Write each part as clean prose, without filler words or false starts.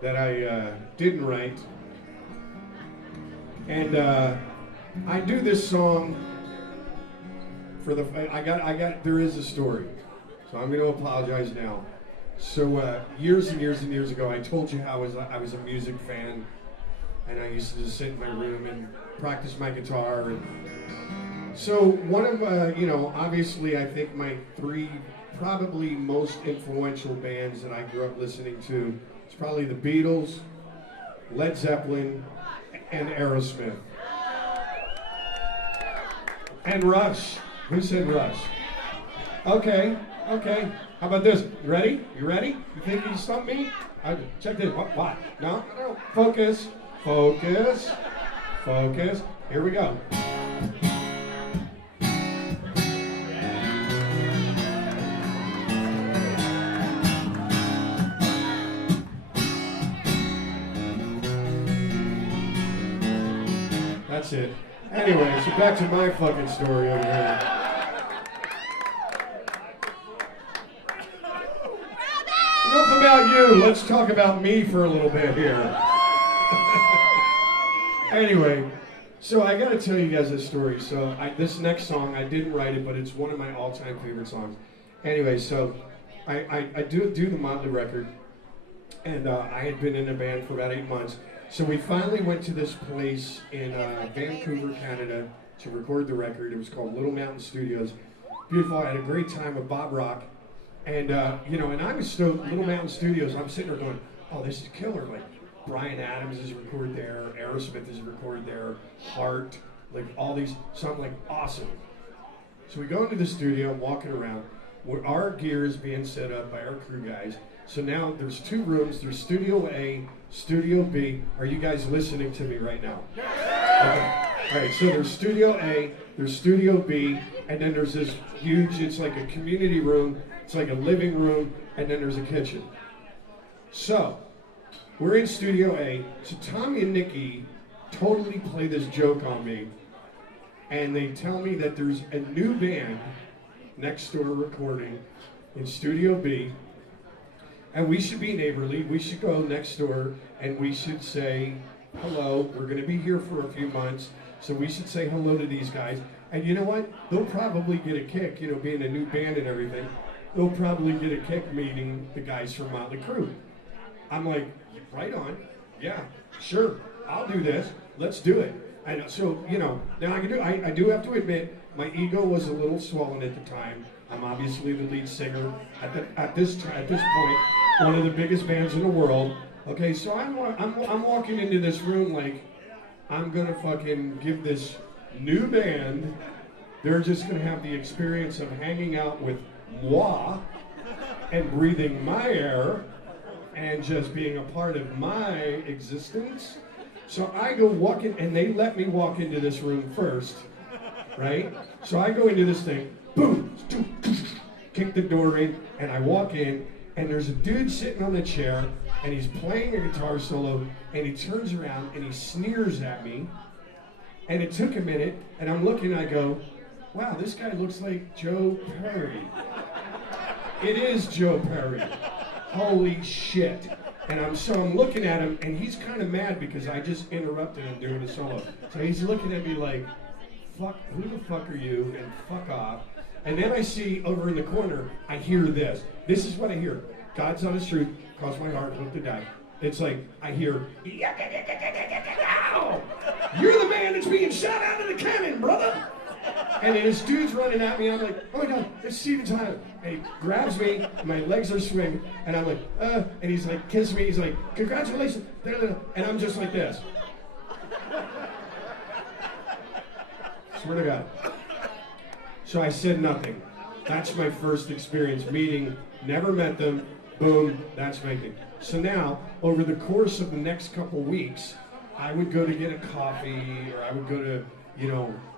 that I didn't write. And I do this song for the, there is a story. So I'm going to apologize now. So years and years and years ago, I told you how I was a music fan, and I used to just sit in my room and practice my guitar. And so one of, obviously I think my three probably most influential bands that I grew up listening to is probably the Beatles, Led Zeppelin, and Aerosmith. And Rush. Who said Rush? Okay. How about this? You ready? You ready? You think you stumped me? Check this. What? No. Focus. Here we go. That's it. Anyway, so back to my fucking story over here. Enough about you. Let's talk about me for a little bit here. Anyway, so I got to tell you guys this story. So this next song, I didn't write it, but it's one of my all-time favorite songs. Anyway, so I do the Motley record, and I had been in a band for about 8 months. So we finally went to this place in Vancouver, Canada, to record the record. It was called Little Mountain Studios. Beautiful. I had a great time with Bob Rock. And, and I was still, Little Mountain Studios, I'm sitting there going, oh, this is killer. Like, Bryan Adams is recorded there, Aerosmith is recorded there, Heart, like all these, so I'm like, awesome. So we go into the studio, I'm walking around, where our gear is being set up by our crew guys. So now there's 2 rooms, there's Studio A, Studio B. Are you guys listening to me right now? Okay. All right, so there's Studio A, there's Studio B, and then there's this huge, it's like a community room, it's like a living room, and then there's a kitchen. So, we're in Studio A, so Tommy and Nikki totally play this joke on me, and they tell me that there's a new band next door recording in Studio B, and we should be neighborly, we should go next door, and we should say, hello, we're gonna be here for a few months, so we should say hello to these guys. And you know what? They'll probably get a kick, being a new band and everything. They'll probably get a kick meeting the guys from Motley Crue. I'm like, right on. Yeah, sure. I'll do this. Let's do it. And so, now I do have to admit, my ego was a little swollen at the time. I'm obviously the lead singer at this point, one of the biggest bands in the world. Okay, so I'm walking into this room like, I'm gonna fucking give this new band, they're just gonna have the experience of hanging out with moi and breathing my air and just being a part of my existence. So I go walking, and they let me walk into this room first, right? So I go into this thing, boom, kick the door in, and I walk in, and there's a dude sitting on the chair, and he's playing a guitar solo, and he turns around and he sneers at me. And it took a minute, and I'm looking, I go, wow, this guy looks like Joe Perry. It is Joe Perry. Holy shit. And I'm looking at him, and he's kind of mad because I just interrupted him doing a solo. So he's looking at me like, fuck, who the fuck are you? And fuck off. And then I see over in the corner, I hear this. This is what I hear. God's honest truth, cause my heart hope to die. It's like, I hear, you're the man that's being shot out of the cannon, brother. And then this dude's running at me, I'm like, oh my God, it's Steven Tyler. And he grabs me, my legs are swinging, and I'm like, and he's like, kiss me, he's like, congratulations, and I'm just like this. Swear to God. So I said nothing. That's my first experience meeting, never met them, boom, that's my thing. So now, over the course of the next couple weeks, I would go to get a coffee, or I would go to,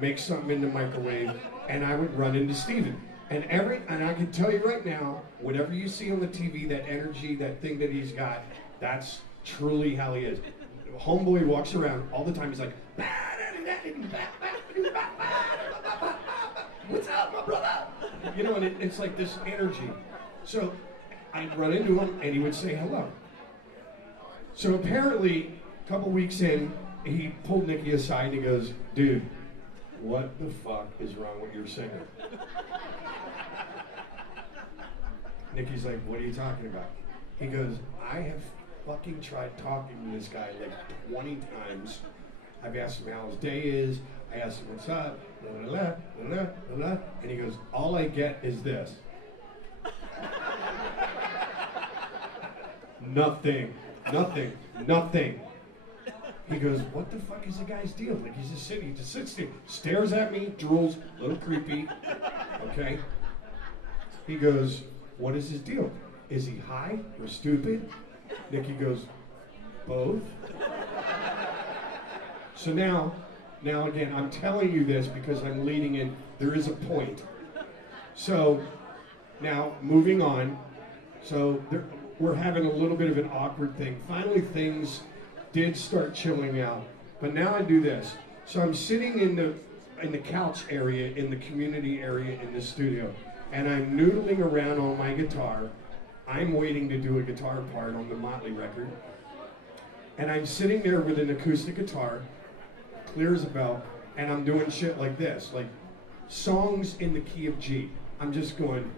make something in the microwave, and I would run into Steven. And I can tell you right now, whatever you see on the TV, that energy, that thing that he's got, that's truly how he is. Homeboy walks around all the time, he's like, what's up, my brother? And it's like this energy. So I'd run into him, and he would say hello. So apparently, a couple weeks in, he pulled Nikki aside and he goes, dude, what the fuck is wrong with your singer? Nikki's like, what are you talking about? He goes, I have fucking tried talking to this guy like 20 times. I've asked him how his day is. I asked him what's up, blah, blah, blah, blah, blah, blah, and he goes, all I get is this. Nothing. He goes, what the fuck is the guy's deal? Like, he's just sitting, he just sits there, stares at me, drools, a little creepy, okay? He goes, what is his deal? Is he high or stupid? Nikki goes, both. So now again, I'm telling you this because I'm leading in, there is a point. So, now, moving on. So, we're having a little bit of an awkward thing. Finally, things did start chilling out. But now I do this. So I'm sitting in the couch area, in the community area in the studio, and I'm noodling around on my guitar. I'm waiting to do a guitar part on the Motley record. And I'm sitting there with an acoustic guitar, clear as a bell, and I'm doing shit like this, like songs in the key of G. I'm just going.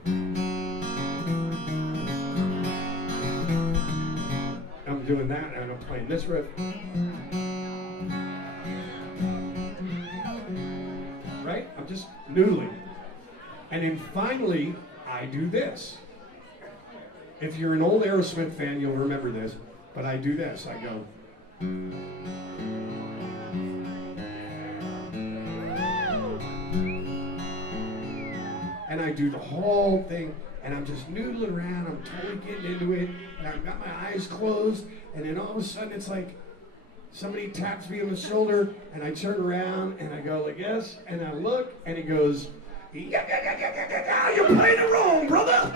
I'm doing that, and I'm playing this riff. Right? I'm just noodling. And then finally, I do this. If you're an old Aerosmith fan, you'll remember this, but I do this. I go. And I do the whole thing, and I'm just noodling around, I'm totally getting into it, and I've got my eyes closed, and then all of a sudden it's like somebody taps me on the shoulder, and I turn around, and I go like this, and I look, and he goes, you're playing it wrong, brother!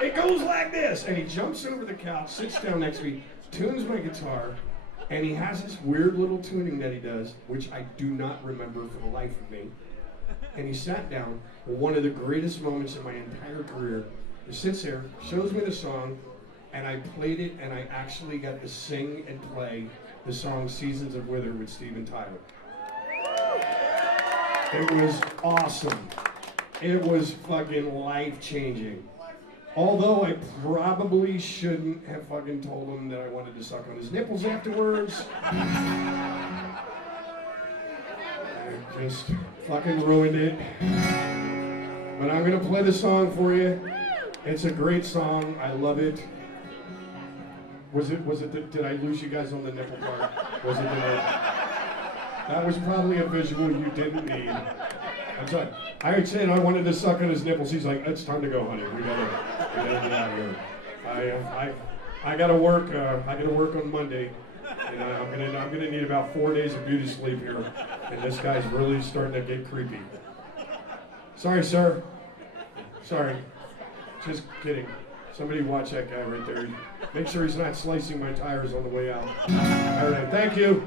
It goes like this, and he jumps over the couch, sits down next to me, tunes my guitar, and he has this weird little tuning that he does, which I do not remember for the life of me. And he sat down, one of the greatest moments in my entire career. He sits there, shows me the song, and I played it, and I actually got to sing and play the song Seasons of Wither with Steven Tyler. It was awesome. It was fucking life-changing. Although I probably shouldn't have fucking told him that I wanted to suck on his nipples afterwards. I just fucking ruined it. But I'm gonna play the song for you. It's a great song. I love it. Did I lose you guys on the nipple part? Was it the nipple? That was probably a visual you didn't need. I'm sorry. I said I wanted to suck on his nipples. He's like, it's time to go, honey. We gotta get out of here. I gotta work. I gotta work on Monday, and I'm gonna need about 4 days of beauty sleep here. And this guy's really starting to get creepy. Sorry, sir. Sorry. Just kidding. Somebody watch that guy right there. Make sure he's not slicing my tires on the way out. All right. Thank you.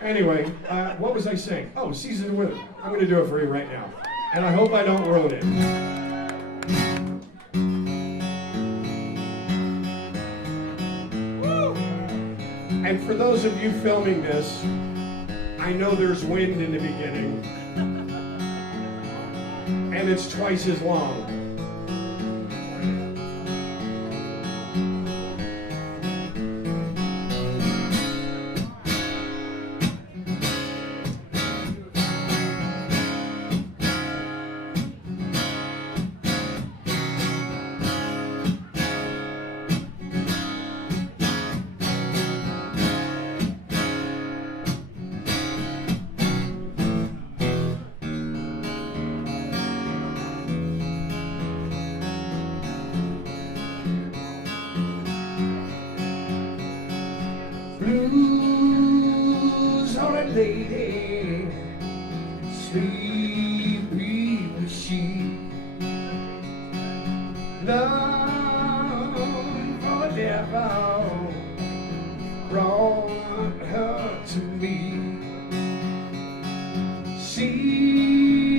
Anyway, what was I saying? Oh, Season of Wither. I'm going to do it for you right now. And I hope I don't ruin it. Woo! And for those of you filming this, I know there's wind in the beginning. And it's twice as long. Blues on a lady, sleepy was she, love for the devil brought her to me. Seas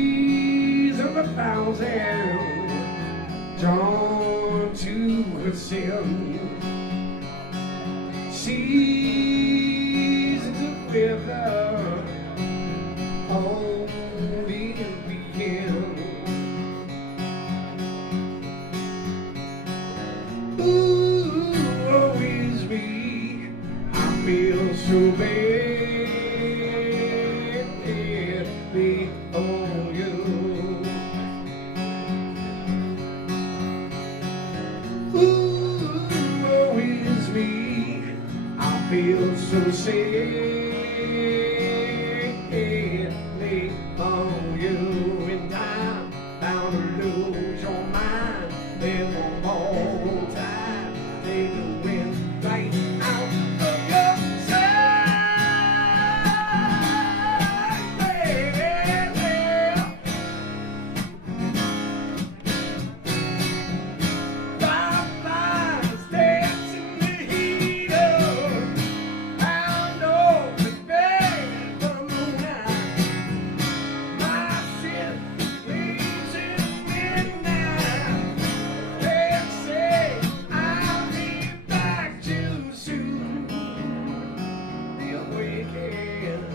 of 1,000 drawn to her sin. Seasons of weather only begin. Ooh, woe is me, I feel so badly on you. Ooh, woe is me, I feel so sadly on you. And I'm bound to lose your mind. There's one more time, take the wind right out of your side, baby. Fireflies dance in the heat of pound over bed from the night. My ship leaves in midnight. They say I'll be back too soon. The awakening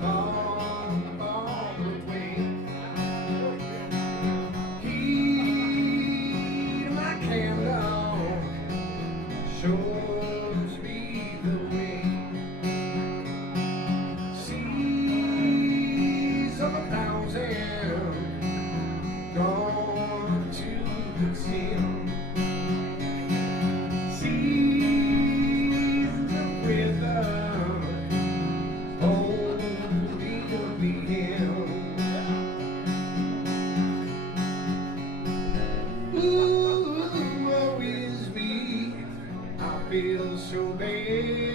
far, far away. Heat my candle shows me the way. Seas of 1,000 gone to the sea. Seasons of weather only begin. Ooh, woe is me, I feel so bad.